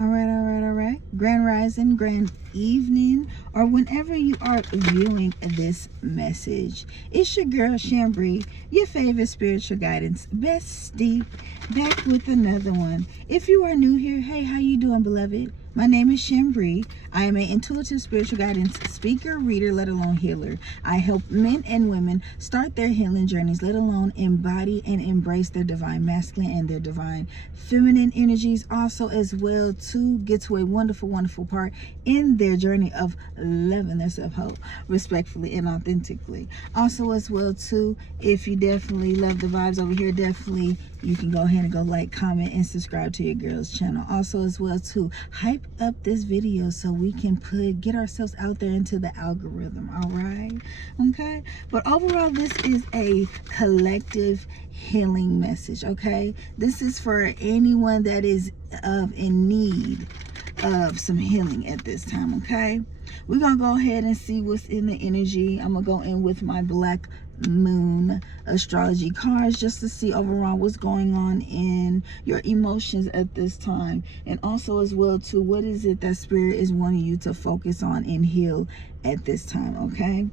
All right. Grand rising, grand evening, or whenever you are viewing this message. It's your girl, Chambry, your favorite spiritual guidance bestie, back with another one. If you are new here, hey, how you doing, beloved? My name is Chambry. I am an intuitive spiritual guidance speaker, reader, let alone healer. I help men and women start their healing journeys, let alone embody and embrace their divine masculine and their divine feminine energies, also as well to get to a wonderful, wonderful part in their journey of loving their self-hope respectfully and authentically. Also as well too, if you definitely love the vibes over here, definitely you can go ahead and go like, comment, and subscribe to your girl's channel. Also as well too, hype up this video so we can get ourselves out there into the algorithm. All right, okay. But overall, this is a collective healing message. Okay, this is for anyone that is in need of some healing at this time. Okay, we're gonna go ahead and see what's in the energy. I'm gonna go in with my black moon astrology cards just to see overall what's going on in your emotions at this time, and also as well too, what is it that spirit is wanting you to focus on and heal at this time. Okay,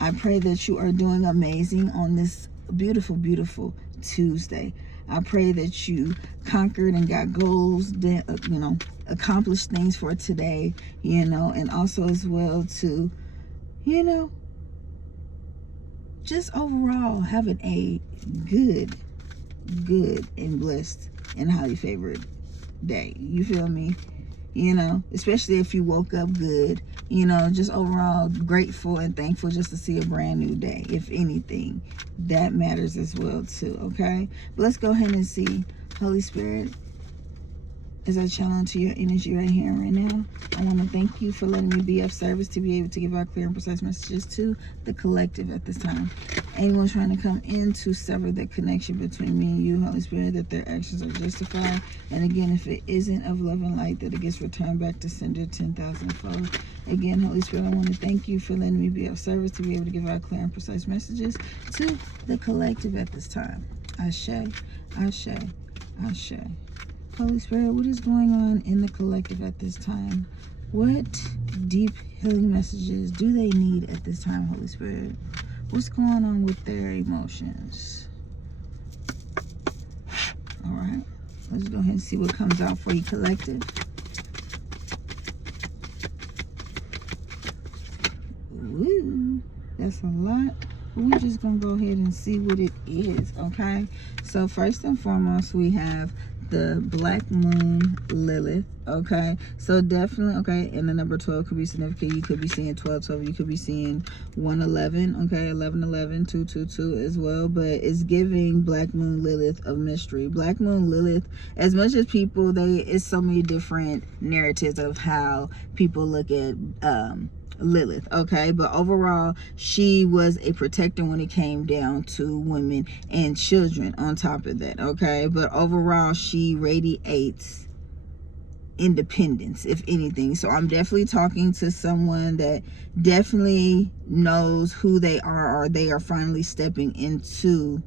I pray that you are doing amazing on this beautiful, beautiful Tuesday. I pray that you conquered and got goals, that, accomplished things for today, and also as well to, just overall having a good and blessed and highly favored day. You feel me? Especially if you woke up good, just overall grateful and thankful just to see a brand new day. If anything, that matters as well too. Okay, but let's go ahead and see. Holy Spirit, as I channel into your energy right here and right now, I want to thank you for letting me be of service to be able to give out clear and precise messages to the collective at this time. Anyone trying to come in to sever the connection between me and you, Holy Spirit, that their actions are justified. And again, if it isn't of love and light, that it gets returned back to sender 10,000-fold. Again, Holy Spirit, I want to thank you for letting me be of service to be able to give out clear and precise messages to the collective at this time. Ashe, Ashe, Ashe. Holy Spirit, what is going on in the collective at this time? What deep healing messages do they need at this time, Holy Spirit? What's going on with their emotions? All right, let's go ahead and see what comes out for you, collective. Ooh, that's a lot. We're just gonna go ahead and see what it is. Okay, so first and foremost, we have the black moon Lilith. Okay, so definitely, okay, and the number 12 could be significant. You could be seeing 1212, you could be seeing 111, okay, 1111, 222 as well. But it's giving black moon Lilith of mystery. Black moon Lilith, as much as people, it's so many different narratives of how people look at Lilith, okay, but overall she was a protector when it came down to women and children on top of that, okay, but overall she radiates independence, if anything. So I'm definitely talking to someone that definitely knows who they are, or they are finally stepping into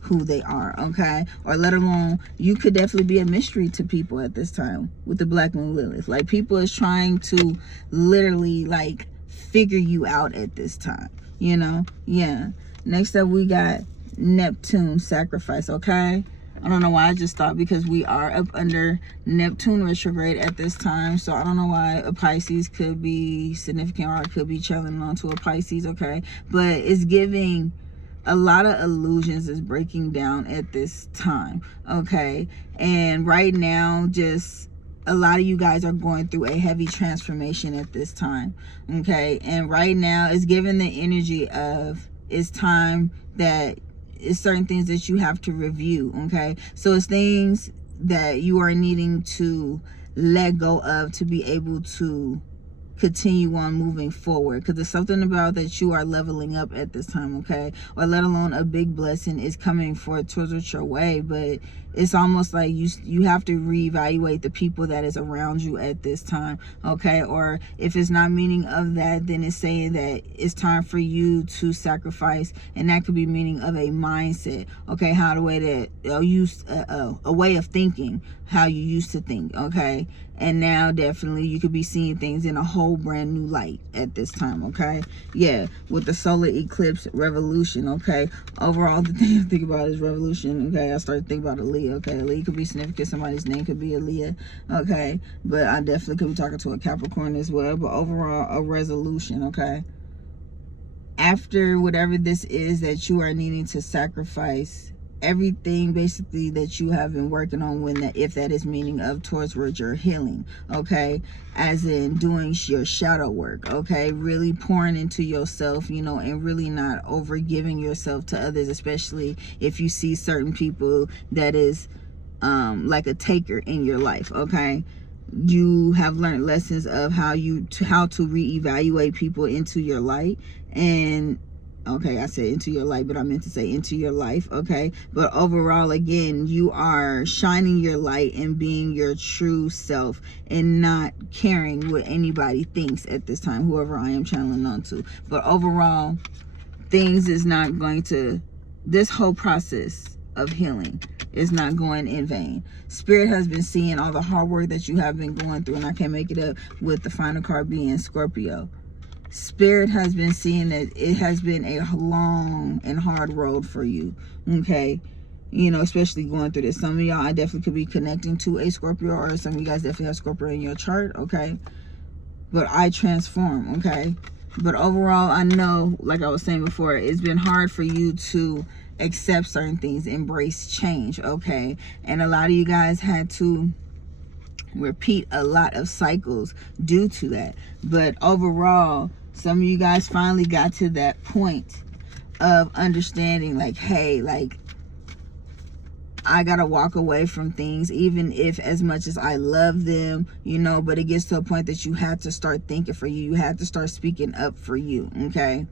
who they are, okay, or let alone, you could definitely be a mystery to people at this time with the black moon Lilith. Like, people is trying to literally like figure you out at this time, yeah. Next up, we got Neptune sacrifice. Okay, I don't know why I just thought, because we are up under Neptune retrograde at this time, so I don't know why a Pisces could be significant, or it could be challenging onto a Pisces, okay, but it's giving a lot of illusions is breaking down at this time, okay, and right now, just a lot of you guys are going through a heavy transformation at this time, okay, and right now it's giving the energy of, it's time that it's certain things that you have to review, okay, so it's things that you are needing to let go of to be able to continue on moving forward, because there's something about that you are leveling up at this time, okay, or let alone a big blessing is coming forth towards your way. But it's almost like you have to reevaluate the people that is around you at this time, okay? Or if it's not meaning of that, then it's saying that it's time for you to sacrifice, and that could be meaning of a mindset, okay? How the way that use a way of thinking, how you used to think, okay? And now definitely you could be seeing things in a whole brand new light at this time, okay? Yeah, with the solar eclipse revolution, okay? Overall, the thing I think about is revolution, okay? I started thinking about a Leah, okay? A Leah could be significant. Somebody's name could be a Leah, okay? But I definitely could be talking to a Capricorn as well. But overall, a resolution, okay? After whatever this is that you are needing to sacrifice, everything basically that you have been working on, when that, if that is meaning of towards your healing, okay, as in doing your shadow work, okay, really pouring into yourself, you know, and really not over giving yourself to others, especially if you see certain people that is like a taker in your life, okay? You have learned lessons of how to reevaluate people into your light. And okay, I said into your light, but I meant to say into your life, okay? But overall, again, you are shining your light and being your true self and not caring what anybody thinks at this time, whoever I am channeling on to. But overall, things is not going to, this whole process of healing is not going in vain. Spirit has been seeing all the hard work that you have been going through, and I can't make it up with the final card being Scorpio. Spirit has been seeing that it has been a long and hard road for you, okay? You know, especially going through this. Some of y'all, I definitely could be connecting to a Scorpio, or some of you guys definitely have Scorpio in your chart, okay? But I transform, okay? But overall, I know, like I was saying before, it's been hard for you to accept certain things, embrace change, okay? And a lot of you guys had to repeat a lot of cycles due to that. But overall, some of you guys finally got to that point of understanding, like, hey, like, I gotta walk away from things, even if as much as I love them, you know, but it gets to a point that you have to start thinking for you. You have to start speaking up for you, okay?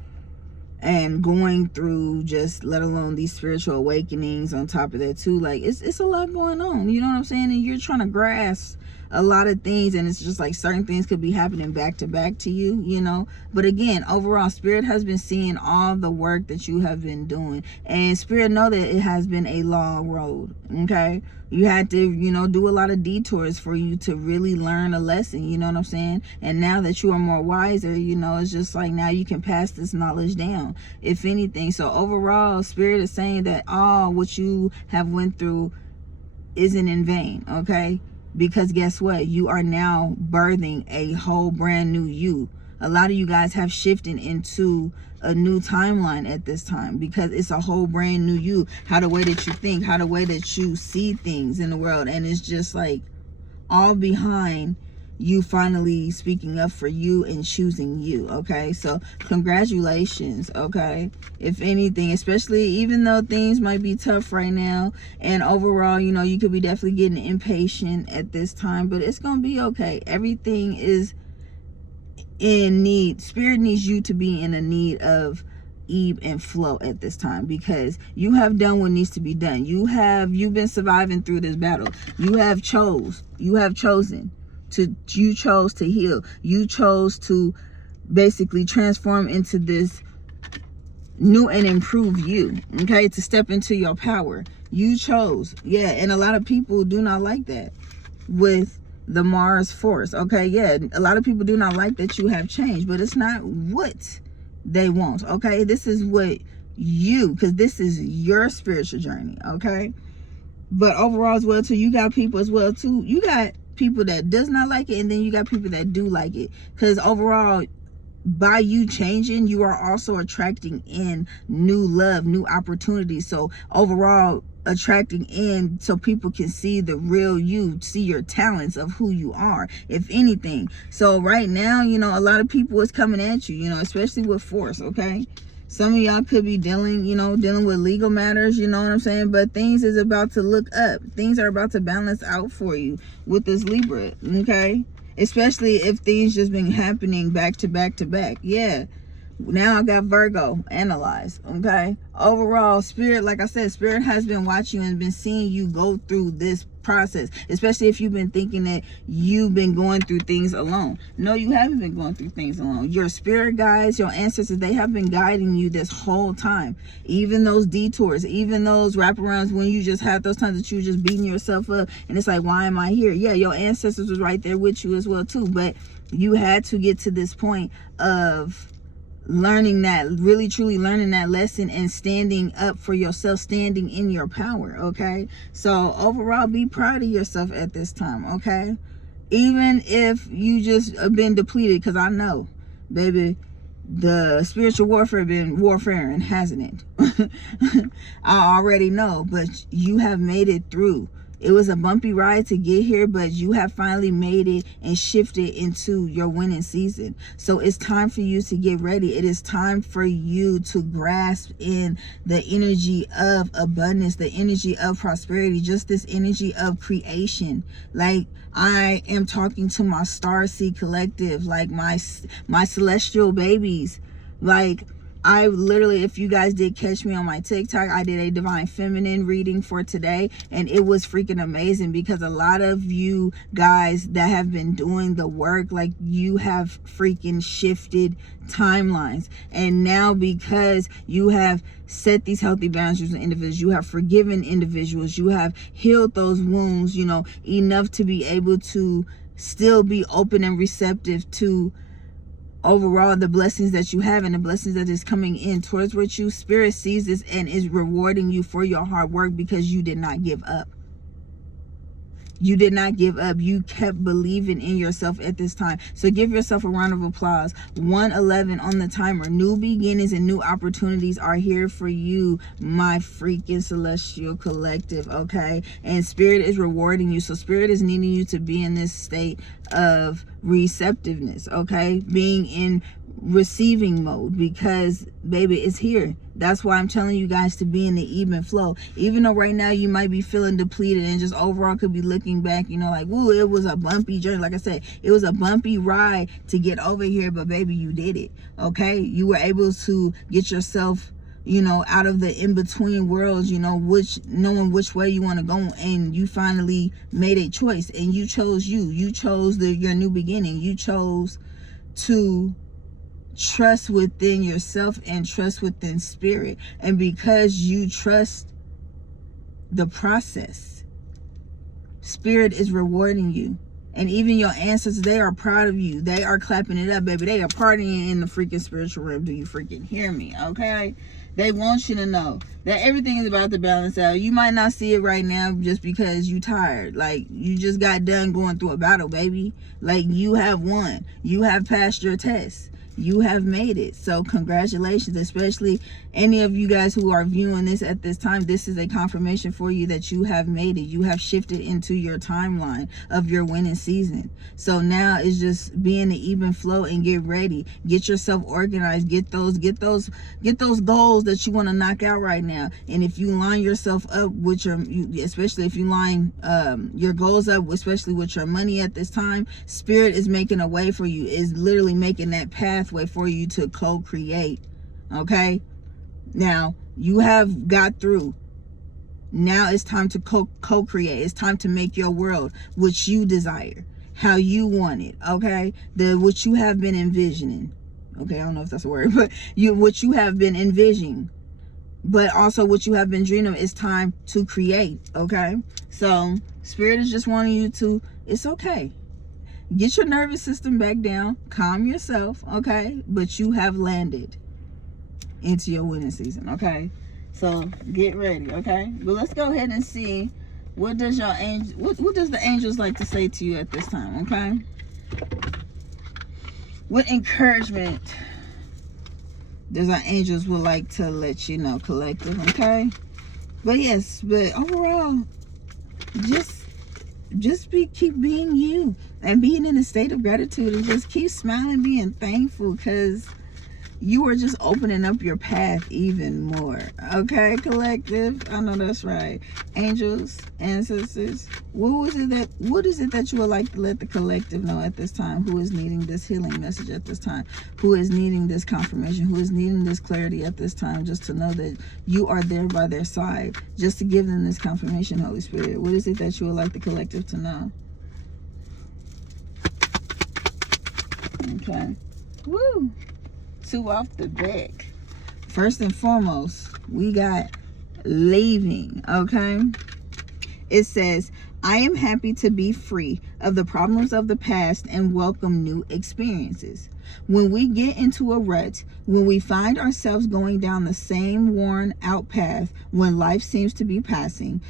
And going through, just let alone these spiritual awakenings on top of that too, like, it's a lot going on, you know what I'm saying? And you're trying to grasp a lot of things, and it's just like certain things could be happening back to back to you, you know. But again, overall, Spirit has been seeing all the work that you have been doing, and Spirit know that it has been a long road, okay? You had to, you know, do a lot of detours for you to really learn a lesson, you know what I'm saying? And now that you are more wiser, you know, it's just like now you can pass this knowledge down, if anything. So overall, Spirit is saying that all what you have went through isn't in vain, okay? Because guess what? You are now birthing a whole brand new you. A lot of you guys have shifted into a new timeline at this time, because it's a whole brand new you. How the way that you think, how the way that you see things in the world. And it's just like all behind you finally speaking up for you and choosing you, okay? So congratulations, okay? If anything, especially even though things might be tough right now, and overall, you know, you could be definitely getting impatient at this time, but it's gonna be okay. Everything is in need. Spirit needs you to be in a need of ebb and flow at this time, because you have done what needs to be done. You've been surviving through this battle. You have chosen you chose to heal. You chose to basically transform into this new and improved you, okay? To step into your power. You chose, yeah. And a lot of people do not like that with the Mars force, okay? Yeah, a lot of people do not like that you have changed, but it's not what they want, okay? This is what you, because this is your spiritual journey, okay? But overall as well too, you got people as well too. You got people that does not like it, and then you got people that do like it. Because overall, by you changing, you are also attracting in new love, new opportunities. So overall, attracting in so people can see the real you, see your talents of who you are, if anything. So right now, you know, a lot of people is coming at you, you know, especially with force, okay? Some of y'all could be dealing with legal matters, you know what I'm saying? But things is about to look up. Things are about to balance out for you with this Libra, okay? Especially if things just been happening back to back to back. Yeah. Now I got Virgo, analyze, okay? Overall, Spirit, like I said, Spirit has been watching you and been seeing you go through this process, especially if you've been thinking that you've been going through things alone. No, you haven't been going through things alone. Your spirit guides, your ancestors, they have been guiding you this whole time. Even those detours, even those wraparounds when you just had those times that you were just beating yourself up and it's like, why am I here? Yeah, your ancestors was right there with you as well too, but you had to get to this point of learning that, really truly learning that lesson and standing up for yourself, standing in your power, okay? So overall, be proud of yourself at this time, okay? Even if you just have been depleted, because I know, baby, the spiritual warfare been warfaring, hasn't it? I already know, but you have made it through. It was a bumpy ride to get here, but you have finally made it and shifted into your winning season. So it's time for you to get ready. It is time for you to grasp in the energy of abundance, the energy of prosperity, just this energy of creation. Like, I am talking to my Starseed collective, like my celestial babies. Like, I literally, if you guys did catch me on my TikTok, I did a divine feminine reading for today, and it was freaking amazing because a lot of you guys that have been doing the work, like, you have freaking shifted timelines. And now, because you have set these healthy boundaries with individuals, you have forgiven individuals, you have healed those wounds, you know, enough to be able to still be open and receptive to overall the blessings that you have and the blessings that is coming in towards what you. Spirit sees this and is rewarding you for your hard work because you did not give up. You did not give up. You kept believing in yourself at this time. So give yourself a round of applause. 1:11 on the timer. New beginnings and new opportunities are here for you, my freaking celestial collective, okay? And Spirit is rewarding you. So Spirit is needing you to be in this state of receptiveness, okay? Being in receiving mode, because baby, it's here. That's why I'm telling you guys to be in the even flow. Even though right now you might be feeling depleted and just overall could be looking back, you know, like, ooh, it was a bumpy journey. Like I said, it was a bumpy ride to get over here, but baby, you did it, okay? You were able to get yourself, you know, out of the in-between worlds, you know, knowing which way you want to go, and you finally made a choice, and you chose you chose your new beginning. You chose to trust within yourself and trust within Spirit. And because you trust the process, Spirit is rewarding you. And even your ancestors, they are proud of you. They are clapping it up, baby. They are partying in the freaking spiritual realm. Do you freaking hear me? Okay? They want you to know that everything is about to balance out. You might not see it right now just because you tired. Like, you just got done going through a battle, baby. Like, you have won. You have passed your test. You have made it. So congratulations, especially any of you guys who are viewing this at this time. This is a confirmation for you that you have made it. You have shifted into your timeline of your winning season. So now it's just be in the even flow and get ready. Get yourself organized. Get those goals that you want to knock out right now. And if you line yourself up with especially if you line your goals up, especially with your money at this time, Spirit is making a way for you. Is literally making that pathway for you to co-create. Okay? Now, you have got through. Now it's time to co-create. It's time to make your world what you desire, how you want it, okay? What you have been envisioning. Okay, I don't know if that's a word, but what you have been envisioning, but also what you have been dreaming of. It's time to create, okay? So, Spirit is just wanting you to, it's okay. Get your nervous system back down. Calm yourself, okay? But you have landed into your winning season, okay? So get ready, okay? But let's go ahead and see what does your angel, what does the angels like to say to you at this time, okay? What encouragement does our angels would like to let you know, collective, okay? But yes, but overall, just keep being you and being in a state of gratitude, and just keep smiling, being thankful, because you are just opening up your path even more. Okay, collective? I know that's right. Angels, ancestors, what is it that you would like to let the collective know at this time? Who is needing this healing message at this time? Who is needing this confirmation? Who is needing this clarity at this time? Just to know that you are there by their side. Just to give them this confirmation, Holy Spirit. What is it that you would like the collective to know? Okay. Woo! 2 off the back. First and foremost, we got leaving. Okay. It says, I am happy to be free of the problems of the past and welcome new experiences. When we get into a rut, when we find ourselves going down the same worn out path, when life seems to be passing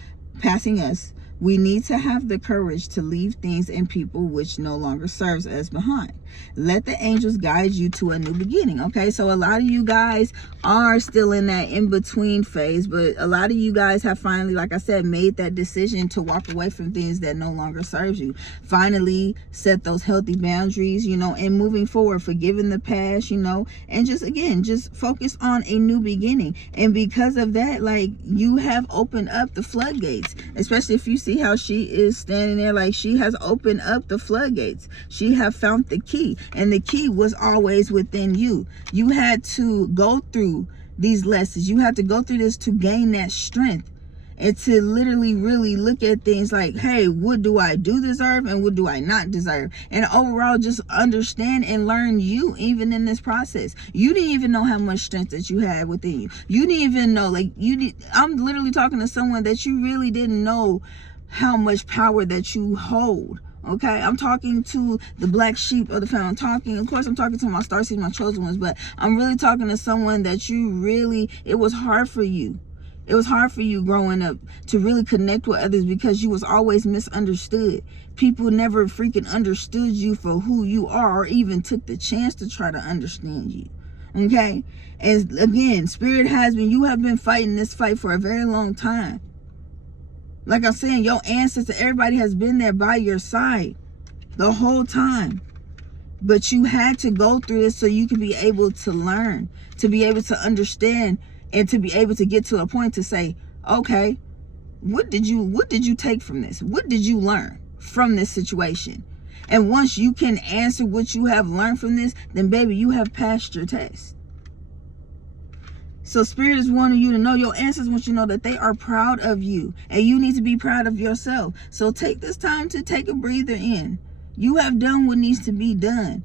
us, we need to have the courage to leave things and people which no longer serves us behind. Let the angels guide you to a new beginning. Okay, so a lot of you guys are still in that in-between phase, but a lot of you guys have finally, like I said, made that decision to walk away from things that no longer serves you. Finally set those healthy boundaries, you know, and moving forward, forgiving the past, you know, and just focus on a new beginning. And because of that, like, you have opened up the floodgates, especially if you see how she is standing there, like she has opened up the floodgates. She have found the key, and the key was always within you. You had to go through these lessons. You had to go through this to gain that strength, and to literally really look at things like, hey, what do I do deserve and what do I not deserve? And overall, just understand and learn you even in this process. You didn't even know how much strength that you had within you. You didn't even know, like, I'm literally talking to someone that you really didn't know how much power that you hold. Okay, I'm talking to the black sheep of the family. I'm talking to my starseeds, my chosen ones, but I'm really talking to someone that it was hard for you. It was hard for you growing up to really connect with others because you was always misunderstood. People never freaking understood you for who you are, or even took the chance to try to understand you. Okay, and again, you have been fighting this fight for a very long time. Like I'm saying, your ancestors, everybody has been there by your side the whole time. But you had to go through this so you could be able to learn, to be able to understand, and to be able to get to a point to say, okay, what did you take from this? What did you learn from this situation? And once you can answer what you have learned from this, then baby, you have passed your test. So Spirit is wanting you to know, your ancestors want you to know that they are proud of you, and you need to be proud of yourself. So take this time to take a breather in. You have done what needs to be done,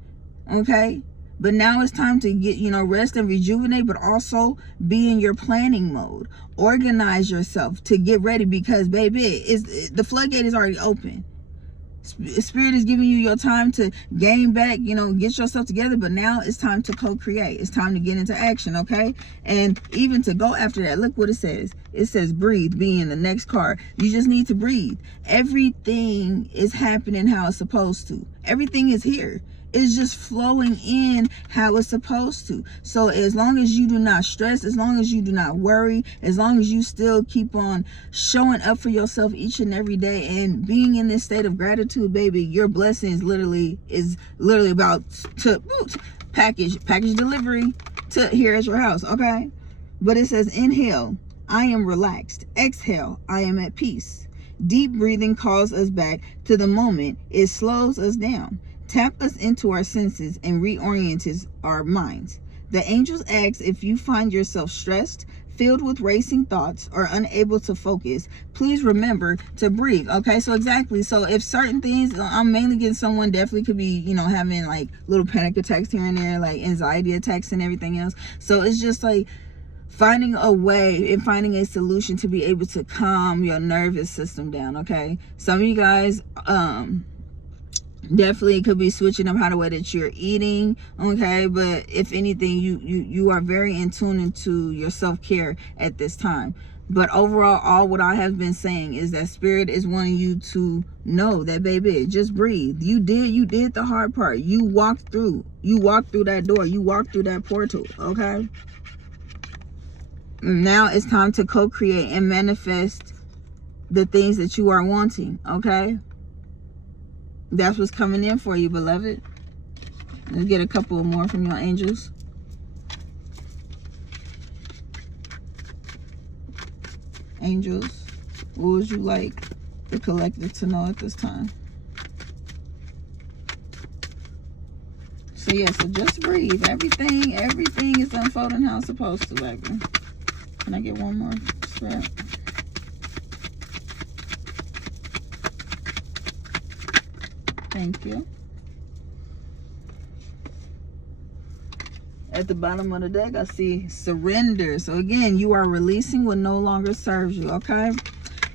okay? But now it's time to get, rest and rejuvenate, but also be in your planning mode. Organize yourself to get ready, because baby, the floodgate is already open. Spirit is giving you your time to gain back, get yourself together, but now it's time to co-create. It's time to get into action, okay? And even to go after that, look what it says. It says breathe, be in the next card. You just need to breathe. Everything is happening how it's supposed to. Everything is here. It's just flowing in how it's supposed to. So as long as you do not stress, as long as you do not worry, as long as you still keep on showing up for yourself each and every day and being in this state of gratitude, baby, your blessings is literally about to package delivery to here at your house, okay? But it says, inhale, I am relaxed. Exhale, I am at peace. Deep breathing calls us back to the moment. It slows us down, tap us into our senses, and reorients our minds. The angels ask, if you find yourself stressed, filled with racing thoughts, or unable to focus, please remember to breathe. Okay, so exactly. So if certain things, I'm mainly getting someone definitely could be, having like little panic attacks here and there, like anxiety attacks and everything else. So it's just like finding a way and finding a solution to be able to calm your nervous system down. Okay, some of you guys, definitely could be switching up how the way that you're eating, okay? But if anything, you are very in tune into your self-care at this time. But overall, all what I have been saying is that Spirit is wanting you to know that, baby, just breathe. You did the hard part. You walked through that door, you walked through that portal, okay? Now it's time to co-create and manifest the things that you are wanting, okay? That's what's coming in for you, beloved. Let's get a couple more from your angels. Angels, what would you like the collective to know at this time? So yeah, so just breathe. Everything is unfolding how it's supposed to, baby. Can I get one more strap? Thank you. At the bottom of the deck, I see surrender. So again, you are releasing what no longer serves you, okay?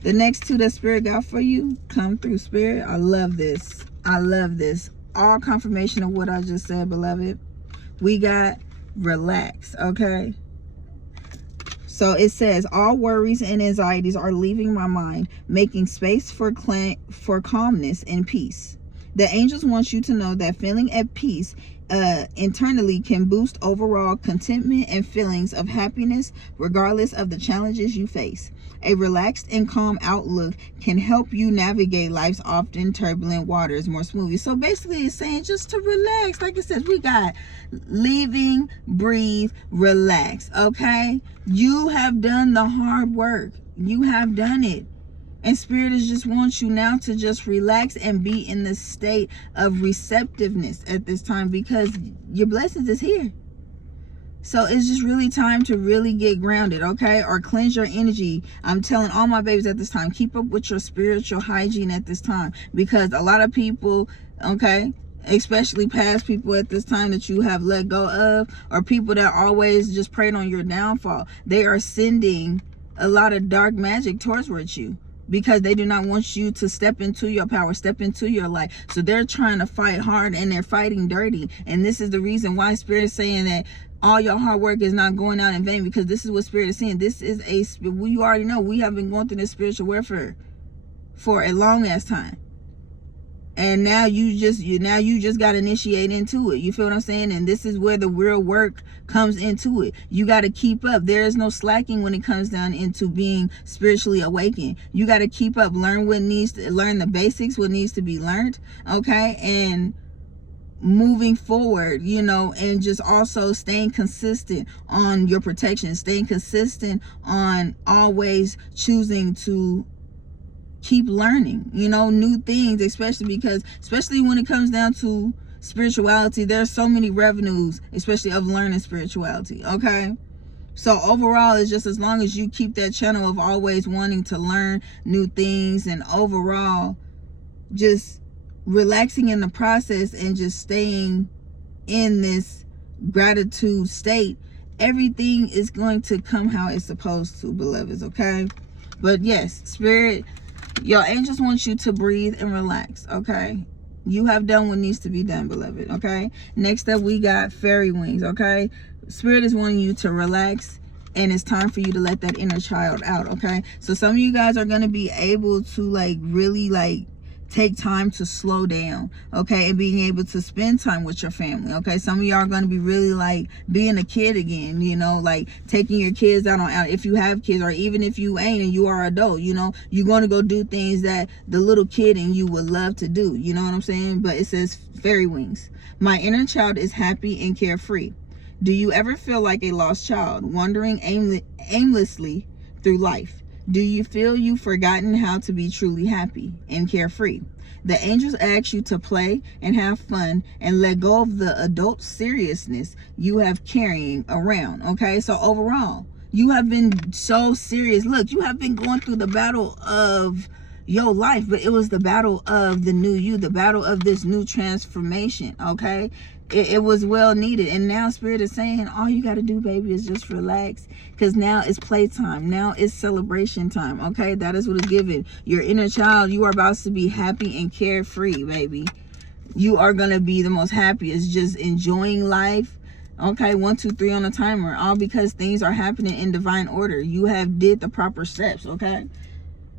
The next two that Spirit got for you, come through, Spirit. I love this. I love this. All confirmation of what I just said, beloved. We got relax, okay? So it says, all worries and anxieties are leaving my mind, making space for calmness and peace. The angels want you to know that feeling at peace internally can boost overall contentment and feelings of happiness regardless of the challenges you face. A relaxed and calm outlook can help you navigate life's often turbulent waters more smoothly. So basically it's saying just to relax. Like it says, we got leaving, breathe, relax. Okay? You have done the hard work. You have done it. And Spirit is just wants you now to just relax and be in the state of receptiveness at this time, because your blessings is here. So it's just really time to really get grounded, okay? Or cleanse your energy. I'm telling all my babies at this time, keep up with your spiritual hygiene at this time, because a lot of people, okay, especially past people at this time that you have let go of, or people that always just preyed on your downfall, they are sending a lot of dark magic towards you, because they do not want you to step into your power, step into your light. So they're trying to fight hard and they're fighting dirty. And this is the reason why Spirit is saying that all your hard work is not going out in vain, because this is what Spirit is saying. This is you already know, we have been going through this spiritual warfare for a long ass time. And now you just got to initiate into it. You feel what I'm saying? And this is where the real work comes into it. You got to keep up. There is no slacking when it comes down into being spiritually awakened. You got to keep up. Learn the basics, what needs to be learned. Okay. And moving forward, and just also staying consistent on your protection, staying consistent on always choosing to keep learning, new things, especially when it comes down to spirituality. There's so many revenues, especially of learning spirituality, okay? So overall, it's just as long as you keep that channel of always wanting to learn new things, and overall just relaxing in the process and just staying in this gratitude state, everything is going to come how it's supposed to, beloveds, okay? But yes, Spirit, your angels want you to breathe and relax, okay? You have done what needs to be done, beloved, okay? Next up, we got fairy wings, okay? Spirit is wanting you to relax, and it's time for you to let that inner child out, okay? So some of you guys are going to be able to, really, take time to slow down, okay, and being able to spend time with your family, okay? Some of y'all are going to be really being a kid again, taking your kids out if you have kids, or even if you ain't and you are adult, you're going to go do things that the little kid in you would love to do, you know what I'm saying? But it says fairy wings. My inner child is happy and carefree. Do you ever feel like a lost child, wandering aimlessly through life? Do you feel you've forgotten how to be truly happy and carefree? The angels ask you to play and have fun and let go of the adult seriousness you have carrying around, okay? So overall, you have been so serious. Look, you have been going through the battle of your life, but it was the battle of the new you, the battle of this new transformation, okay? It was well needed. And now Spirit is saying all you got to do, baby, is just relax, because now it's playtime. Now it's celebration time, okay? That is what it's given. Your inner child, you are about to be happy and carefree, baby. You are going to be the most happiest, just enjoying life. Okay, 1, 2, 3 on the timer, all because things are happening in divine order. You have did the proper steps, okay?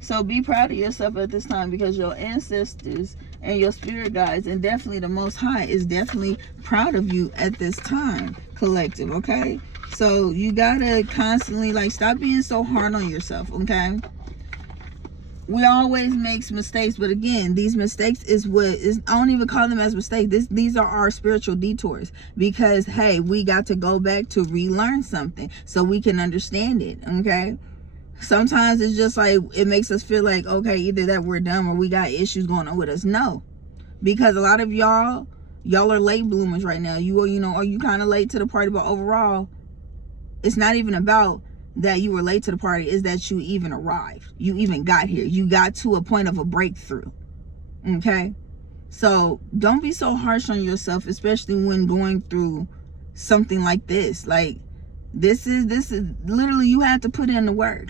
So be proud of yourself at this time, because your ancestors and your spirit guides, and definitely the Most High, is definitely proud of you at this time, collective, okay? So you gotta constantly stop being so hard on yourself, okay? We always make mistakes, but again, these mistakes is I don't even call them as mistakes. These are our spiritual detours, because hey, we got to go back to relearn something so we can understand it, okay? Sometimes it's just like, it makes us feel like, okay, either that we're dumb or we got issues going on with us. No, because a lot of y'all are late bloomers right now. You are you kind of late to the party, but overall, it's not even about that you were late to the party. Is that you even arrived, you even got here, you got to a point of a breakthrough. Okay, so don't be so harsh on yourself, especially when going through something like this. Like, this is literally, you had to put in the work,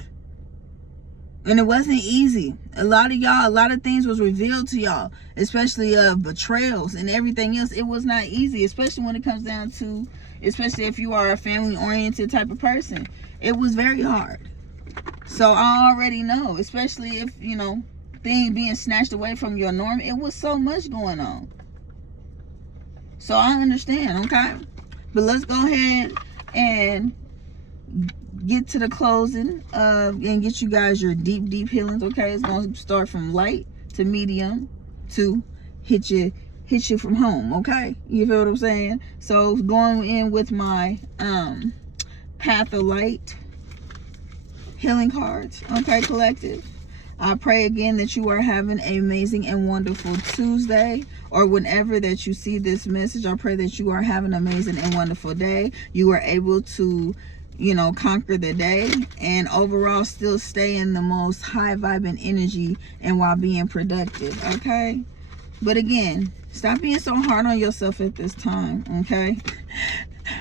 and it wasn't easy. A lot of things was revealed to y'all, especially betrayals and everything else. It was not easy, especially when it comes down to, especially if you are a family oriented type of person. It was very hard. So I already know, especially if, things being snatched away from your norm, it was so much going on. So I understand, okay? But let's go ahead and get to the closing and get you guys your deep healings. Okay, it's gonna start from light to medium to hit you from home. Okay, you feel what I'm saying? So going in with my path of light healing cards. Okay, collective, I pray again that you are having an amazing and wonderful Tuesday, or whenever that you see this message. I pray that you are having an amazing and wonderful day. You are able to, conquer the day, and overall still stay in the most high vibing energy, and while being productive. Okay, but again, stop being so hard on yourself at this time. Okay,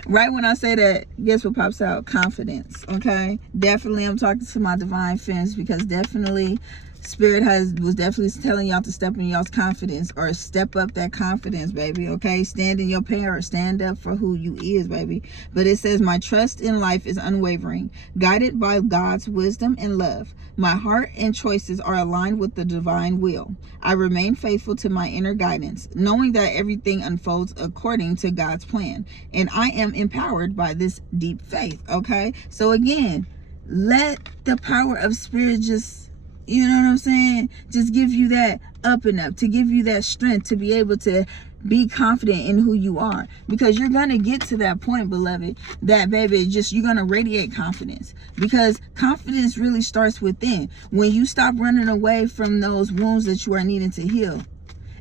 right when I say that, guess what pops out? Confidence. Okay, definitely I'm talking to my divine friends, because definitely Spirit was definitely telling y'all to step in y'all's confidence, or step up that confidence, baby. Okay, stand in your power, stand up for who you is, baby. But it says, my trust in life is unwavering, guided by God's wisdom and love. My heart and choices are aligned with the divine will. I remain faithful to my inner guidance, knowing that everything unfolds according to God's plan, and I am empowered by this deep faith. Okay, so again, let the power of Spirit just, you know what I'm saying, just give you that up and up, to give you that strength to be able to be confident in who you are. Because you're going to get to that point, beloved, that, baby, you're going to radiate confidence. Because confidence really starts within. When you stop running away from those wounds that you are needing to heal,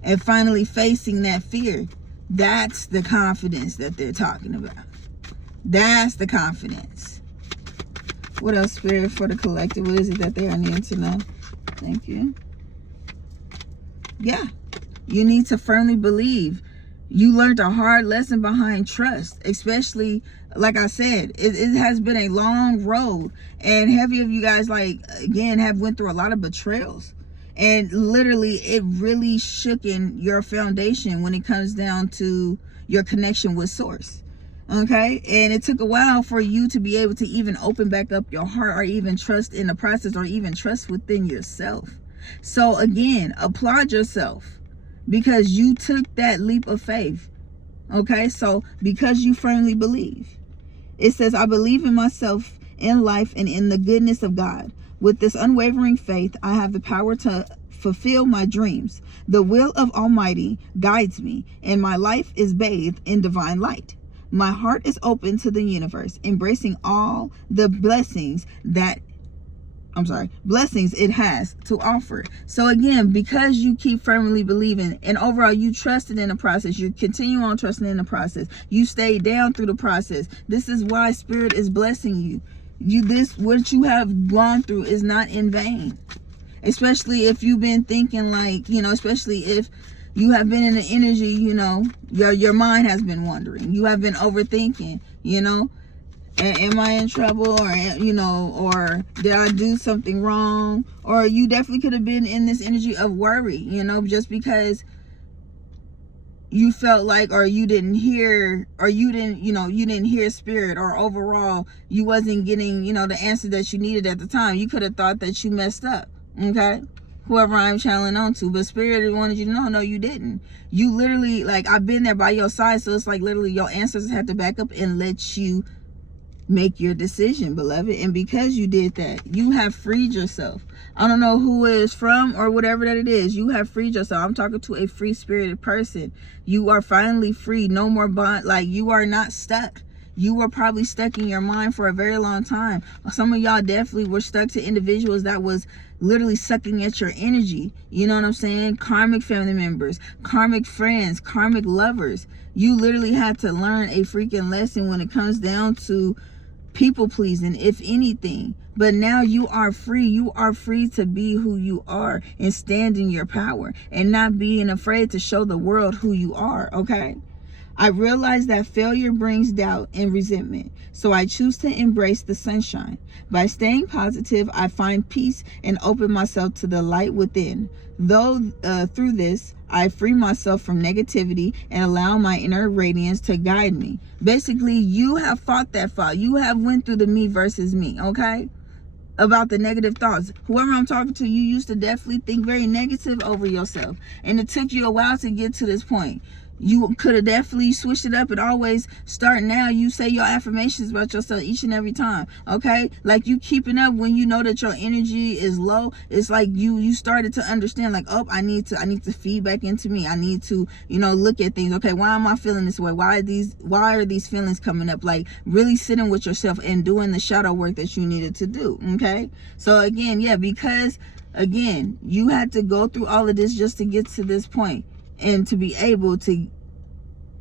and finally facing that fear, that's the confidence that they're talking about. That's the confidence. What else, Spirit, for the collective? What is it that they are needing to know? Thank you. Yeah. You need to firmly believe. You learned a hard lesson behind trust. Especially, like I said, it has been a long road. And heavy of you guys, like, again, have went through a lot of betrayals. And literally, it really shooken your foundation when it comes down to your connection with Source. Okay, and it took a while for you to be able to even open back up your heart, or even trust in the process, or even trust within yourself. So again, applaud yourself, because you took that leap of faith. Okay, so because you firmly believe. It says, I believe in myself, in life, and in the goodness of God. With this unwavering faith, I have the power to fulfill my dreams. The will of Almighty guides me, and my life is bathed in divine light. My heart is open to the universe, embracing all the blessings it has to offer. So again, because you keep firmly believing, and overall you trusted in the process, you continue on trusting in the process, you stay down through the process. This is why Spirit is blessing you. What you have gone through is not in vain. Especially if you've been thinking, like, especially if you have been in the energy, your mind has been wandering. You have been overthinking, am I in trouble, or did I do something wrong? Or you definitely could have been in this energy of worry, just because you felt like, or you didn't hear, or you didn't hear Spirit, or overall you wasn't getting, the answer that you needed at the time. You could have thought that you messed up. Okay, whoever I'm channeling on to, but Spirit wanted you to know, no, you didn't. You literally, like, I've been there by your side, so it's like literally your ancestors had to back up and let you make your decision, beloved. And because you did that, you have freed yourself. I don't know who it is from, or whatever that it is. You have freed yourself. I'm talking to a free spirited person. You are finally free. No more bond. Like, you are not stuck. You were probably stuck in your mind for a very long time. Some of y'all definitely were stuck to individuals that was literally sucking at your energy. You know what I'm saying? Karmic family members, karmic friends, karmic lovers. You literally had to learn a freaking lesson when it comes down to people pleasing, if anything. But now you are free. You are free to be who you are and stand in your power and not being afraid to show the world who you are, okay? I realize that failure brings doubt and resentment, so I choose to embrace the sunshine. By staying positive, I find peace and open myself to the light within. Though through this, I free myself from negativity and allow my inner radiance to guide me. Basically, you have fought that fight. You have went through the me versus me, okay? About the negative thoughts. Whoever I'm talking to, you used to definitely think very negative over yourself. And it took you a while to get to this point. You could have definitely switched it up and always start now. You say your affirmations about yourself each and every time, okay? Like you keeping up when you know that your energy is low. It's like you started to understand, like, oh, I need to feed back into me. I need to, look at things. Okay, why am I feeling this way? Why are these feelings coming up? Like really sitting with yourself and doing the shadow work that you needed to do, okay? So again, yeah, because again, you had to go through all of this just to get to this point. And to be able to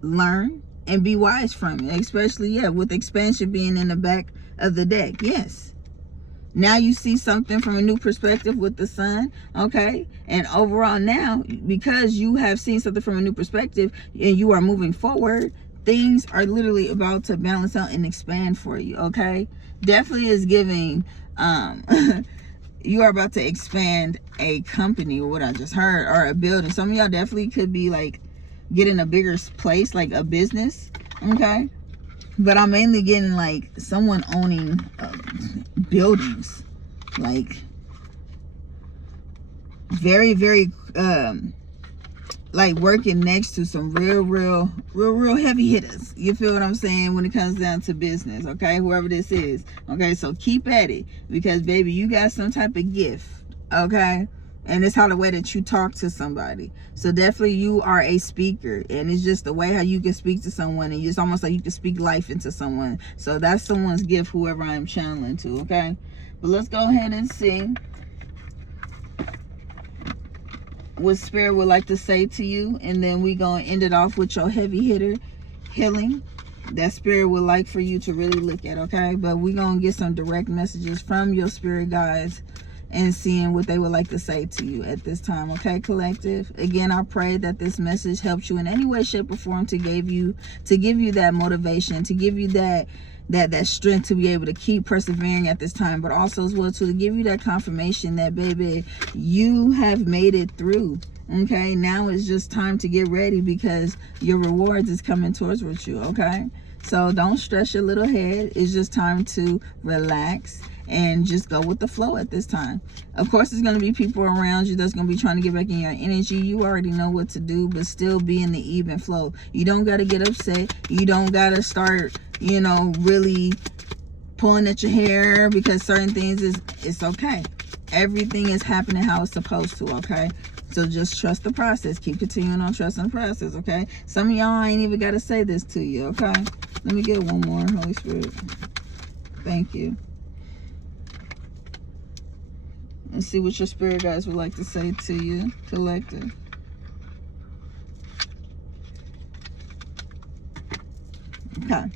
learn and be wise from it, especially, with expansion being in the back of the deck. Yes. Now you see something from a new perspective with the sun, okay? And overall now, because you have seen something from a new perspective and you are moving forward, things are literally about to balance out and expand for you, okay? Definitely is giving, you are about to expand a company, or what I just heard, or a building. Some of y'all definitely could be like getting a bigger place, like a business, okay? But I'm mainly getting like someone owning buildings, like very, very, like working next to some real heavy hitters. You feel what I'm saying when it comes down to business, okay? Whoever this is, okay? So keep at it, because baby, you got some type of gift, okay? And it's how the way that you talk to somebody. So definitely you are a speaker, and it's just the way how you can speak to someone, and it's almost like you can speak life into someone. So that's someone's gift, whoever I'm channeling to, okay? But let's go ahead and see what spirit would like to say to you, and then we gonna end it off with your heavy hitter healing that spirit would like for you to really look at, okay? But we gonna get some direct messages from your spirit guides and seeing what they would like to say to you at this time, okay, collective? Again, I pray that this message helps you in any way, shape, or form to give you that motivation, to give you that strength to be able to keep persevering at this time, but also as well to give you that confirmation that, baby, you have made it through, okay? Now it's just time to get ready, because your rewards is coming towards with you, okay? So don't stress your little head. It's just time to relax and just go with the flow at this time. Of course, there's going to be people around you that's going to be trying to get back in your energy. You already know what to do, but still be in the even flow. You don't got to get upset. You don't got to start, really pulling at your hair, because certain things it's okay. Everything is happening how it's supposed to, okay? So just trust the process. Keep continuing on trusting the process, okay? Some of y'all ain't even got to say this to you, okay? Let me get one more, Holy Spirit. Thank you. Let's see what your spirit guides would like to say to you, collective. Okay.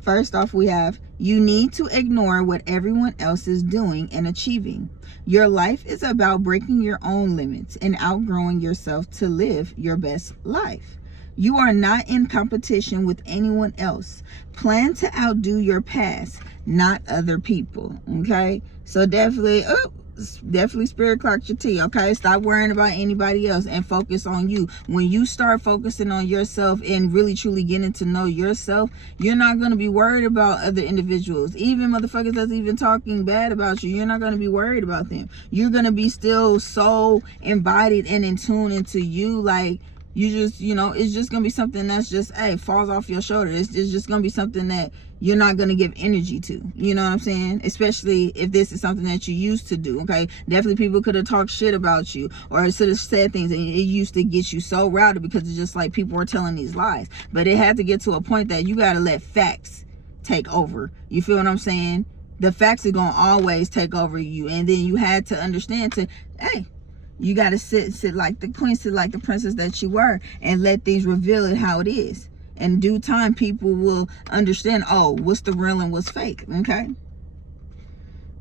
First off, we have, you need to ignore what everyone else is doing and achieving. Your life is about breaking your own limits and outgrowing yourself to live your best life. You are not in competition with anyone else. Plan to outdo your past, not other people, okay? So definitely spirit clock your tea, okay? Stop worrying about anybody else and focus on you. When you start focusing on yourself and really truly getting to know yourself, you're not going to be worried about other individuals. Even motherfuckers that's even talking bad about you, you're not going to be worried about them. You're going to be still so embodied and in tune into you, like You just, you know, it's just gonna be something that's just, hey, falls off your shoulder. It's just gonna be something that you're not gonna give energy to. You know what I'm saying? Especially if this is something that you used to do. Okay, definitely people could have talked shit about you or sort of said things, and it used to get you so routed because it's just like people were telling these lies. But it had to get to a point that you gotta let facts take over. You feel what I'm saying? The facts are gonna always take over you, and then you had to understand to, hey, you got to sit like the queen, sit like the princess that you were, and let things reveal it how it is. In due time, people will understand, oh, what's the real and what's fake, okay?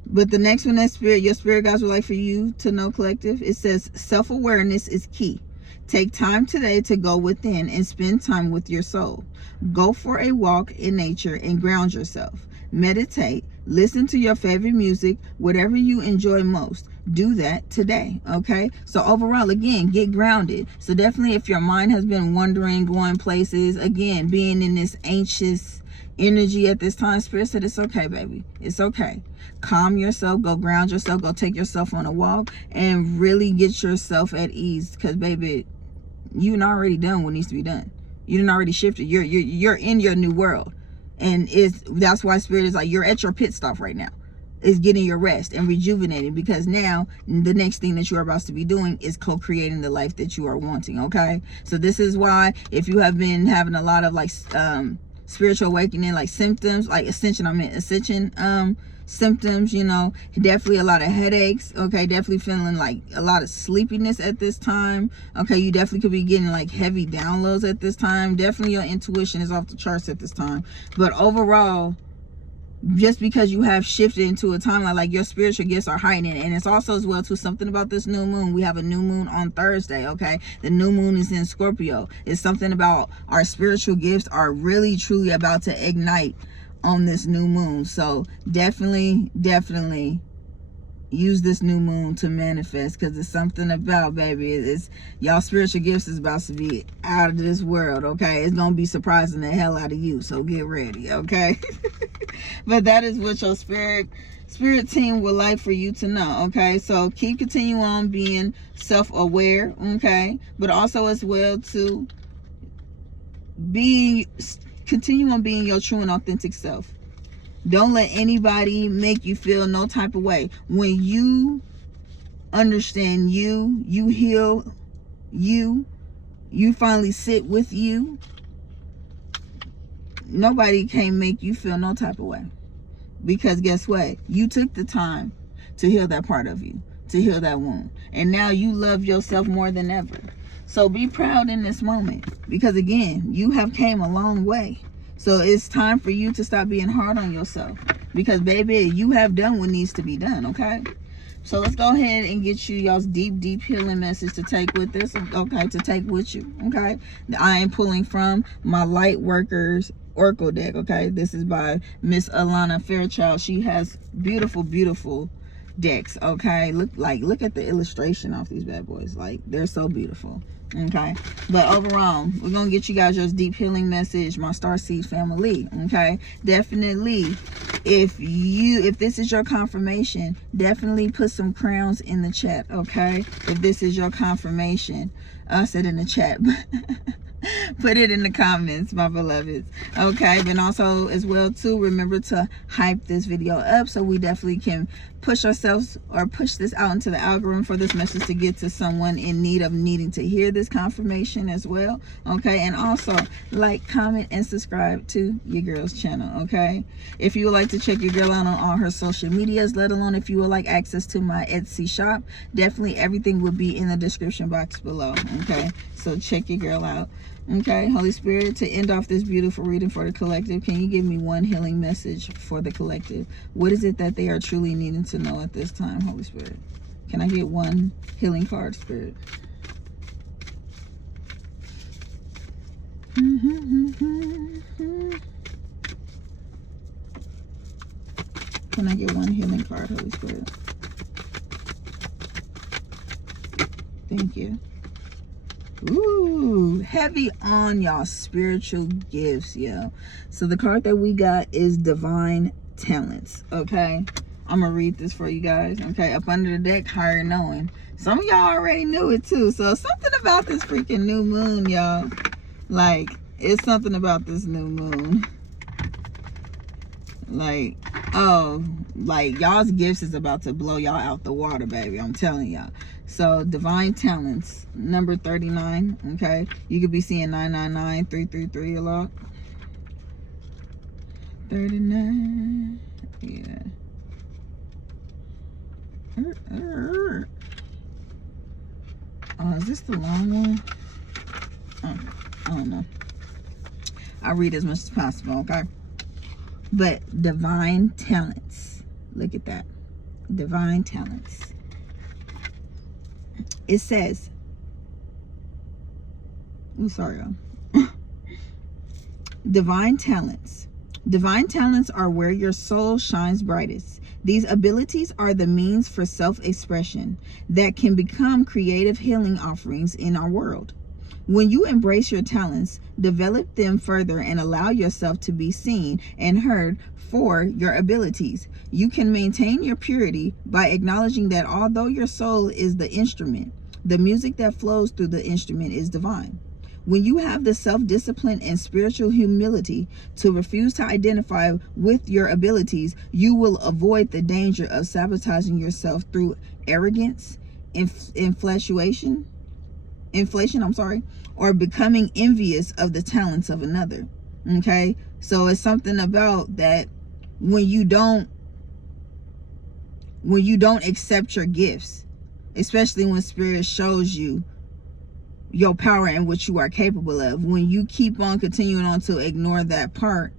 But the next one that your spirit guides would like for you to know, collective, it says self-awareness is key. Take time today to go within and spend time with your soul. Go for a walk in nature and ground yourself. Meditate, listen to your favorite music, whatever you enjoy most. Do that today, okay? So overall, again, get grounded. So definitely if your mind has been wandering, going places, again, being in this anxious energy at this time, Spirit said it's okay, baby. It's okay. Calm yourself, go ground yourself, go take yourself on a walk, and really get yourself at ease. Because, baby, you done already done what needs to be done. You done already shifted. You're in your new world. And that's why Spirit is like, you're at your pit stop right now. Is getting your rest and rejuvenating, because now the next thing that you are about to be doing is co-creating the life that you are wanting. Okay, so this is why if you have been having a lot of like spiritual awakening like symptoms, like ascension symptoms, you know, definitely a lot of headaches, okay, definitely feeling like a lot of sleepiness at this time, okay, you definitely could be getting like heavy downloads at this time. Definitely your intuition is off the charts at this time. But overall, just because you have shifted into a timeline, like your spiritual gifts are heightened. And it's also as well too something about this new moon. We have a new moon on Thursday, okay? The new moon is in Scorpio. It's something about our spiritual gifts are really truly about to ignite on this new moon. So definitely use this new moon to manifest, because it's something about, baby, it's y'all spiritual gifts is about to be out of this world, okay? It's gonna be surprising the hell out of you, so get ready, okay? But that is what your spirit team would like for you to know, okay? So continue on being self-aware, okay? But also as well to continue on being your true and authentic self. Don't let anybody make you feel no type of way. When you understand you heal you finally sit with you, nobody can make you feel no type of way. Because guess what? You took the time to heal that part of you, to heal that wound. And now you love yourself more than ever. So be proud in this moment. Because again, you have came a long way. So it's time for you to stop being hard on yourself. Because, baby, you have done what needs to be done, okay? So let's go ahead and get you y'all's deep healing message to take with this, okay? To take with you, okay? I am pulling from my Light Workers Oracle deck, okay? This is by Miss Alana Fairchild. She has beautiful decks, okay? Look at the illustration off these bad boys. Like, they're so beautiful. Okay, but overall, we're gonna get you guys your deep healing message, my Starseeds family. Okay, definitely, if this is your confirmation, definitely put some crowns in the chat. Okay, if this is your confirmation, I said in the chat, put it in the comments, my beloveds. Okay, but also as well too, remember to hype this video up so we definitely can push ourselves or push this out into the algorithm for this message to get to someone in need of needing to hear this confirmation as well. Okay, and also like, comment, and subscribe to your girl's channel. Okay, if you would like to check your girl out on all her social medias, let alone if you would like access to my Etsy shop, definitely everything will be in the description box below. Okay, so check your girl out. Okay, Holy Spirit, to end off this beautiful reading for the collective, can you give me one healing message for the collective? What is it that they are truly needing to know at this time, Holy Spirit? Can I get one healing card, Spirit? Can I get one healing card, Holy Spirit? Thank you. Ooh, heavy on y'all spiritual gifts, yo. So the card that we got is Divine Talents, okay? I'm gonna read this for you guys. Okay, up under the deck, higher knowing. Some of y'all already knew it too. So something about this freaking new moon, y'all. Like, it's something about this new moon. Like, oh, like y'all's gifts is about to blow y'all out the water, baby. I'm telling y'all. So divine talents, number 39. Okay, you could be seeing 999, 333 a lot. 39. Yeah. Oh, is this the long one? Oh, I don't know. I'll read as much as possible, okay? But divine talents. Look at that. Divine talents. It says, I'm sorry, y'all. Divine talents. Divine talents are where your soul shines brightest. These abilities are the means for self-expression that can become creative healing offerings in our world. When you embrace your talents, develop them further, and allow yourself to be seen and heard for your abilities, you can maintain your purity by acknowledging that although your soul is the instrument, the music that flows through the instrument is divine. When you have the self-discipline and spiritual humility to refuse to identify with your abilities, you will avoid the danger of sabotaging yourself through arrogance, inflation, or becoming envious of the talents of another. Okay? So it's something about that when you don't accept your gifts, especially when spirit shows you your power and what you are capable of, when you keep on continuing on to ignore that part,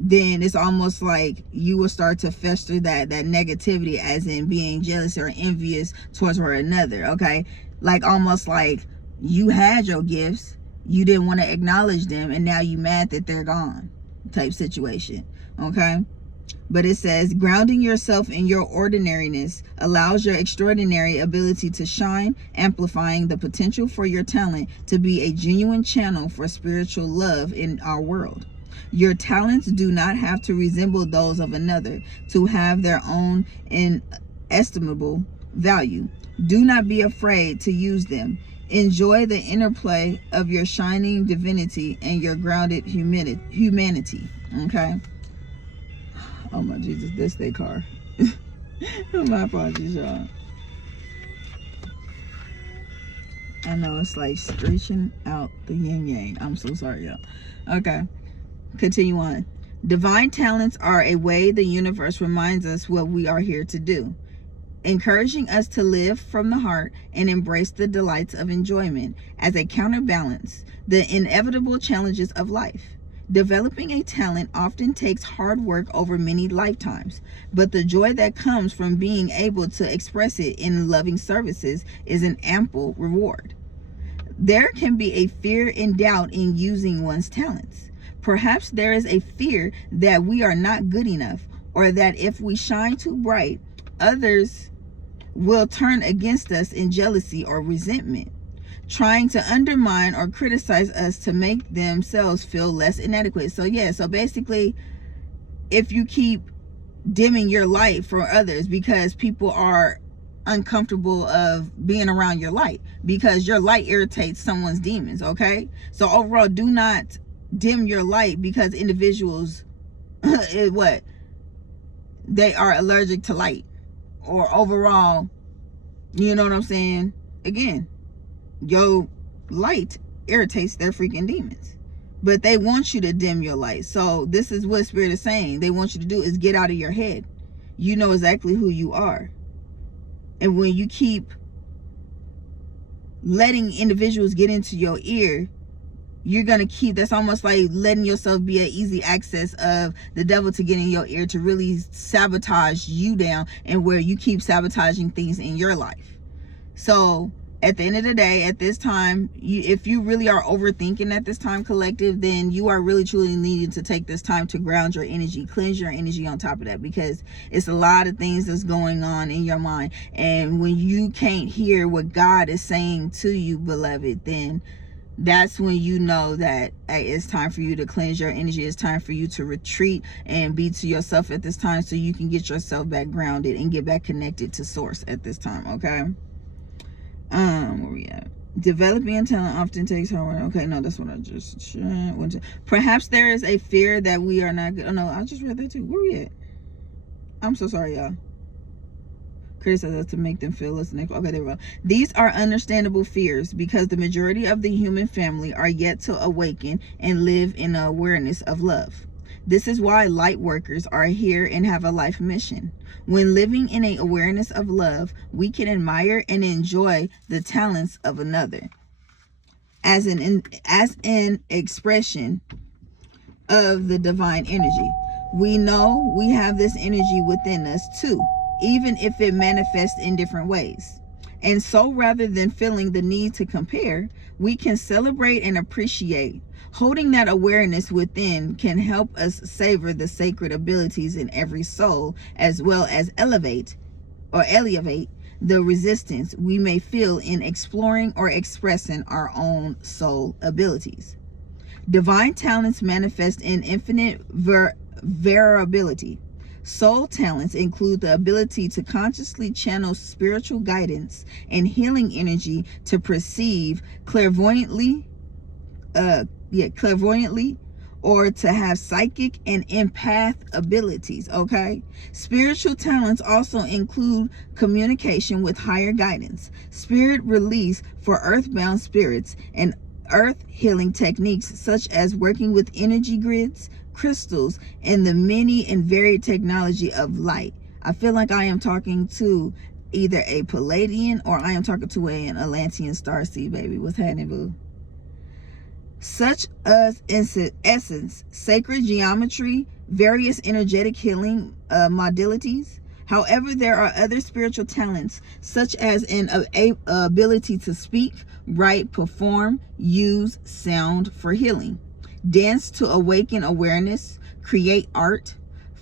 then it's almost like you will start to fester that negativity, as in being jealous or envious towards one another. Okay, like almost like you had your gifts, you didn't want to acknowledge them, and now you mad that they're gone type situation. Okay, but it says grounding yourself in your ordinariness allows your extraordinary ability to shine, amplifying the potential for your talent to be a genuine channel for spiritual love in our world. Your talents do not have to resemble those of another to have their own inestimable value. Do not be afraid to use them. Enjoy the interplay of your shining divinity and your grounded humanity. Okay? Oh my Jesus, this they car. My apologies, y'all. I know it's like stretching out the yin yang. I'm so sorry, y'all. Okay, continue on. Divine talents are a way the universe reminds us what we are here to do, encouraging us to live from the heart and embrace the delights of enjoyment as a counterbalance the inevitable challenges of life. Developing a talent often takes hard work over many lifetimes, but the joy that comes from being able to express it in loving services is an ample reward. There can be a fear and doubt in using one's talents. Perhaps there is a fear that we are not good enough, or that if we shine too bright, others will turn against us in jealousy or resentment, trying to undermine or criticize us to make themselves feel less inadequate. So yeah, so basically, if you keep dimming your light for others because people are uncomfortable of being around your light, because your light irritates someone's demons, okay? So overall, do not dim your light because individuals what they are allergic to light, or overall, you know what I'm saying? Again, your light irritates their freaking demons, but they want you to dim your light. So this is what spirit is saying they want you to do, is get out of your head. You know exactly who you are, and when you keep letting individuals get into your ear, you're gonna keep, that's almost like letting yourself be an easy access of the devil to get in your ear to really sabotage you down, and where you keep sabotaging things in your life. So at the end of the day, at this time, if you really are overthinking at this time, collective, then you are really truly needing to take this time to ground your energy, cleanse your energy on top of that, because it's a lot of things that's going on in your mind. And when you can't hear what God is saying to you, beloved, then that's when you know that, hey, it's time for you to cleanse your energy. It's time for you to retreat and be to yourself at this time, so you can get yourself back grounded and get back connected to source at this time. Okay. Where we at? Developing and talent often takes hard. Okay, no, that's what I just went to. Perhaps there is a fear that we are not good. Oh no, I just read that too. Where we at? I'm so sorry, y'all. Criticize us to make them feel less than equal. Okay, there we go. These are understandable fears because the majority of the human family are yet to awaken and live in an awareness of love. This is why light workers are here and have a life mission. When living in an awareness of love, we can admire and enjoy the talents of another as an expression of the divine energy. We know we have this energy within us too, even if it manifests in different ways. And so rather than feeling the need to compare, we can celebrate and appreciate. Holding that awareness within can help us savor the sacred abilities in every soul, as well as elevate the resistance we may feel in exploring or expressing our own soul abilities. Divine talents manifest in infinite variability. Soul talents include the ability to consciously channel spiritual guidance and healing energy, to perceive clairvoyantly, or to have psychic and empath abilities. Okay. Spiritual talents also include communication with higher guidance, spirit release for earthbound spirits, and earth healing techniques such as working with energy grids, crystals, and the many and varied technology of light. I feel like I am talking to either a Palladian or I am talking to an Atlantean starseed, baby. What's happening, boo? Such as essence, sacred geometry, various energetic healing modalities. However, there are other spiritual talents, such as an ability to speak, write, perform, use sound for healing, dance to awaken awareness, create art,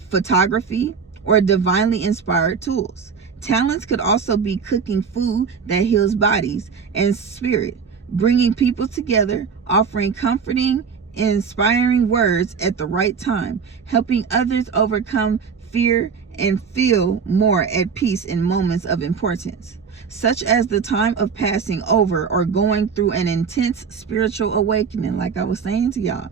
photography, or divinely inspired tools. Talents could also be cooking food that heals bodies and spirit, bringing people together, offering comforting, inspiring words at the right time, helping others overcome fear and feel more at peace in moments of importance, such as the time of passing over or going through an intense spiritual awakening, like I was saying to y'all,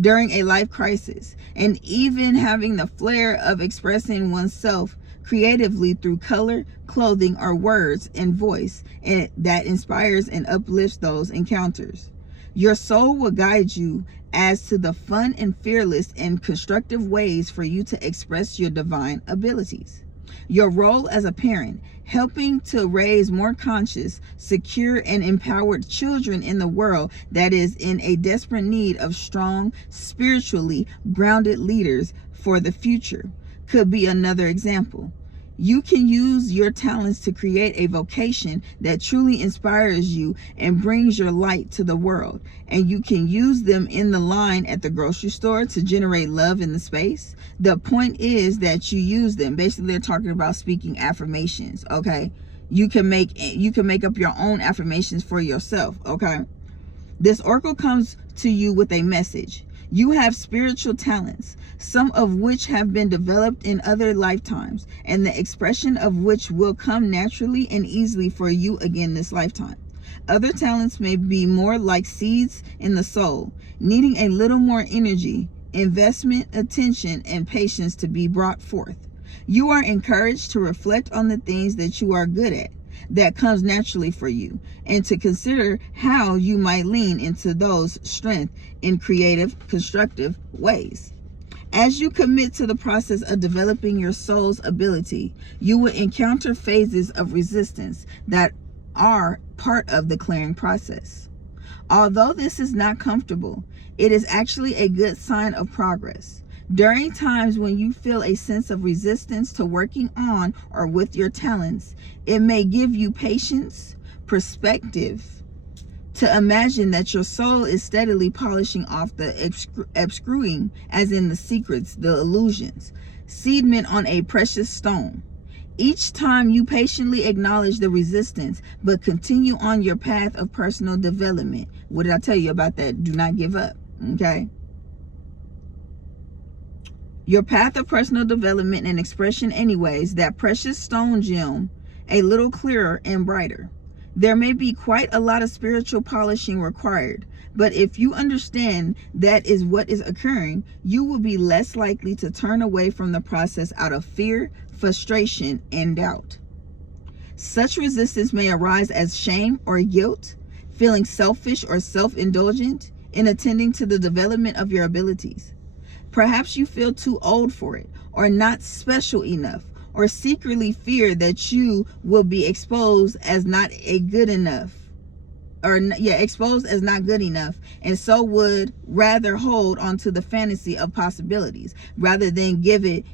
during a life crisis, and even having the flair of expressing oneself creatively through color, clothing, or words and voice, and that inspires and uplifts those encounters. Your soul will guide you as to the fun and fearless and constructive ways for you to express your divine abilities. Your role as a parent, helping to raise more conscious, secure, and empowered children in the world that is in a desperate need of strong, spiritually grounded leaders for the future, could be another example. You can use your talents to create a vocation that truly inspires you and brings your light to the world. And you can use them in the line at the grocery store to generate love in the space. The point is that you use them. Basically, they're talking about speaking affirmations, okay? You can make up your own affirmations for yourself, okay? This oracle comes to you with a message. You have spiritual talents, some of which have been developed in other lifetimes, and the expression of which will come naturally and easily for you again this lifetime. Other talents may be more like seeds in the soul, needing a little more energy, investment, attention, and patience to be brought forth. You are encouraged to reflect on the things that you are good at, that comes naturally for you, and to consider how you might lean into those strengths in creative, constructive ways. As you commit to the process of developing your soul's ability, you will encounter phases of resistance that are part of the clearing process. Although this is not comfortable, it is actually a good sign of progress. During times when you feel a sense of resistance to working on or with your talents, it may give you patience, perspective, to imagine that your soul is steadily polishing off the obscuring, as in the secrets, the illusions, sediment on a precious stone. Each time you patiently acknowledge the resistance, but continue on your path of personal development. What did I tell you about that? Do not give up, okay? Your path of personal development and expression anyways, that precious stone gem, a little clearer and brighter. There may be quite a lot of spiritual polishing required, but if you understand that is what is occurring, you will be less likely to turn away from the process out of fear, frustration, and doubt. Such resistance may arise as shame or guilt, feeling selfish or self-indulgent in attending to the development of your abilities. Perhaps you feel too old for it, or not special enough, or secretly fear that you will be exposed as not a good enough, exposed as not good enough, and so would rather hold onto the fantasy of possibilities rather than give it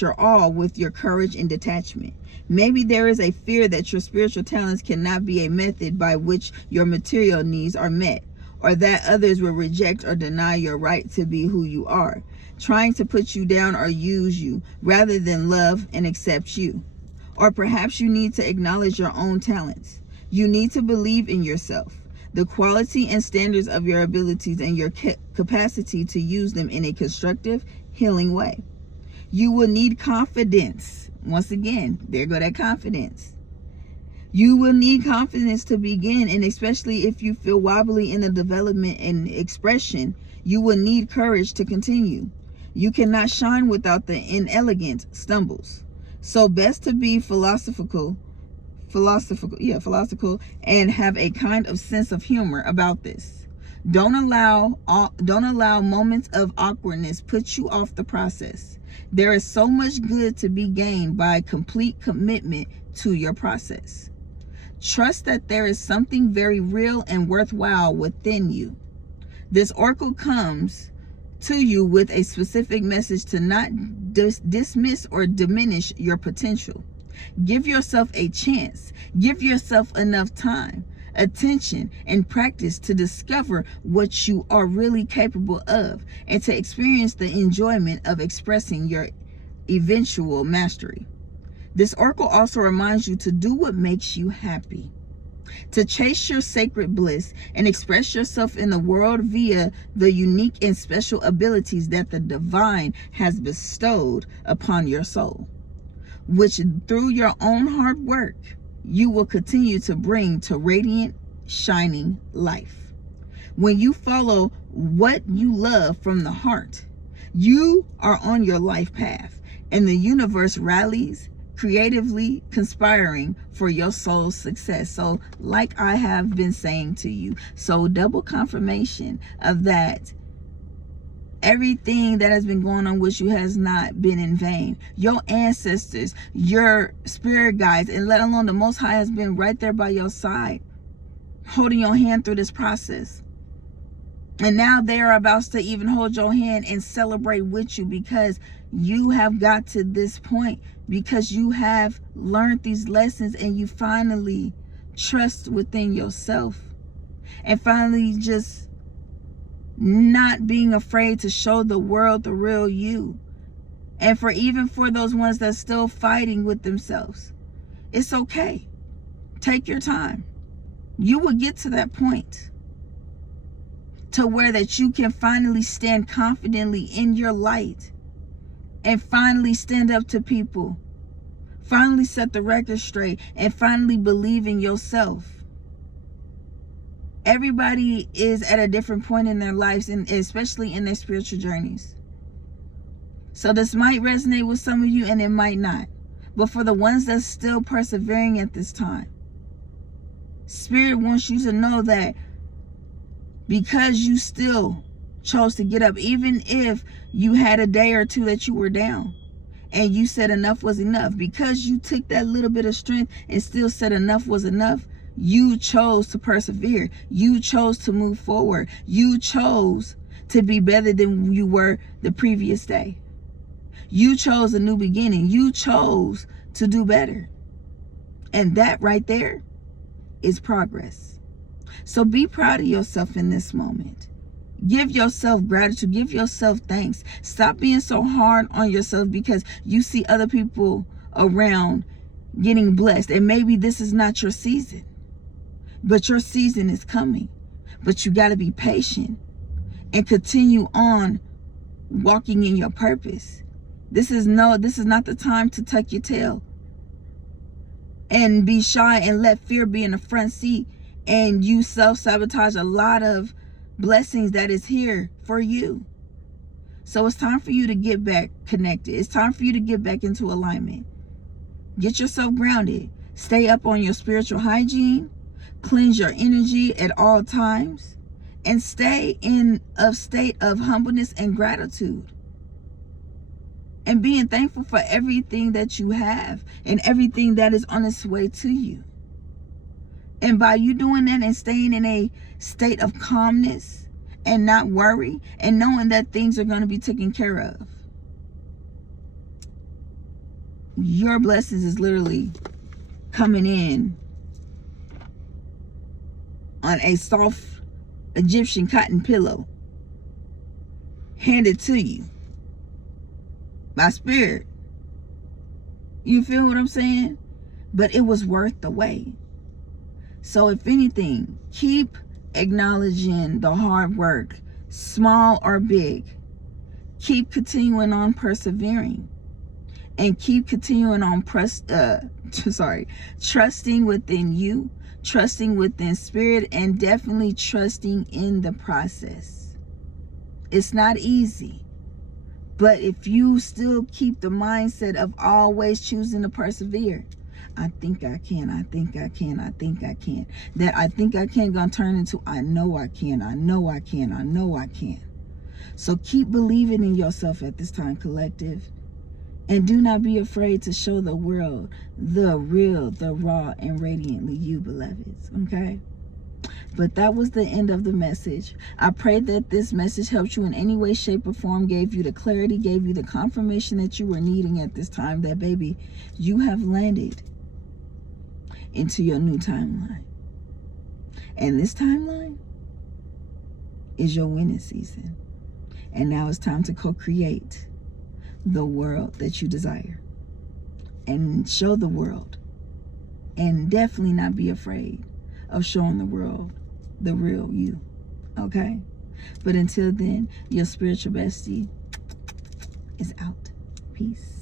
your all with your courage and detachment. Maybe there is a fear that your spiritual talents cannot be a method by which your material needs are met, or that others will reject or deny your right to be who you are, trying to put you down or use you rather than love and accept you. Or perhaps you need to acknowledge your own talents. You need to believe in yourself, the quality and standards of your abilities, and your capacity to use them in a constructive, healing way. You will need confidence. Once again, there go that confidence. You will need confidence to begin, and especially if you feel wobbly in the development and expression, you will need courage to continue. You cannot shine without the inelegant stumbles. So best to be philosophical, and have a kind of sense of humor about this. Don't allow moments of awkwardness put you off the process. There is so much good to be gained by complete commitment to your process. Trust that there is something very real and worthwhile within you. This oracle comes to you with a specific message to not dismiss or diminish your potential. Give yourself a chance. Give yourself enough time, attention, and practice to discover what you are really capable of and to experience the enjoyment of expressing your eventual mastery. This oracle also reminds you to do what makes you happy, to chase your sacred bliss and express yourself in the world via the unique and special abilities that the divine has bestowed upon your soul, which through your own hard work, you will continue to bring to radiant, shining life. When you follow what you love from the heart, you are on your life path, and the universe rallies, creatively conspiring for your soul's success. So like I have been saying to you, so double confirmation of that. Everything that has been going on with you has not been in vain. Your ancestors, your spirit guides, and let alone the Most High has been right there by your side, holding your hand through this process. And now they are about to even hold your hand and celebrate with you because you have got to this point, because you have learned these lessons and you finally trust within yourself and finally just not being afraid to show the world the real you. And for those ones that's still fighting with themselves, it's okay. Take your time. You will get to that point to where that you can finally stand confidently in your light and finally stand up to people, finally set the record straight, and finally believe in yourself. Everybody is at a different point in their lives, and especially in their spiritual journeys. So this might resonate with some of you and it might not. But for the ones that's still persevering at this time, Spirit wants you to know that because you still chose to get up, even if you had a day or two that you were down and you said enough was enough, because you took that little bit of strength and still said enough was enough, you chose to persevere. You chose to move forward. You chose to be better than you were the previous day. You chose a new beginning. You chose to do better. And that right there is progress. So be proud of yourself in this moment. Give yourself gratitude. Give yourself thanks. Stop being so hard on yourself because you see other people around getting blessed. And maybe this is not your season, but your season is coming. But you got to be patient and continue on walking in your purpose. This is not the time to tuck your tail and be shy and let fear be in the front seat, and you self-sabotage a lot of blessings that is here for you. So it's time for you to get back connected. It's time for you to get back into alignment. Get yourself grounded. Stay up on your spiritual hygiene. Cleanse your energy at all times. And stay in a state of humbleness and gratitude. And being thankful for everything that you have and everything that is on its way to you. And by you doing that and staying in a state of calmness and not worry and knowing that things are going to be taken care of, your blessings is literally coming in on a soft Egyptian cotton pillow, handed to you by spirit. You feel what I'm saying? But it was worth the wait. So if anything, keep acknowledging the hard work, small or big. Keep continuing on persevering. And keep continuing on trusting within you, trusting within spirit, and definitely trusting in the process. It's not easy. But if you still keep the mindset of always choosing to persevere, I think I can, I think I can, I think I can. That I think I can gonna turn into I know I can, I know I can, I know I can. So keep believing in yourself at this time, collective. And do not be afraid to show the world the real, the raw, and radiantly you, beloveds. Okay? But that was the end of the message. I pray that this message helped you in any way, shape, or form, gave you the clarity, gave you the confirmation that you were needing at this time, that, baby, you have landed into your new timeline. And this timeline is your winning season. And now it's time to co-create the world that you desire. And show the world. And definitely not be afraid of showing the world the real you. Okay? But until then, your spiritual bestie is out. Peace.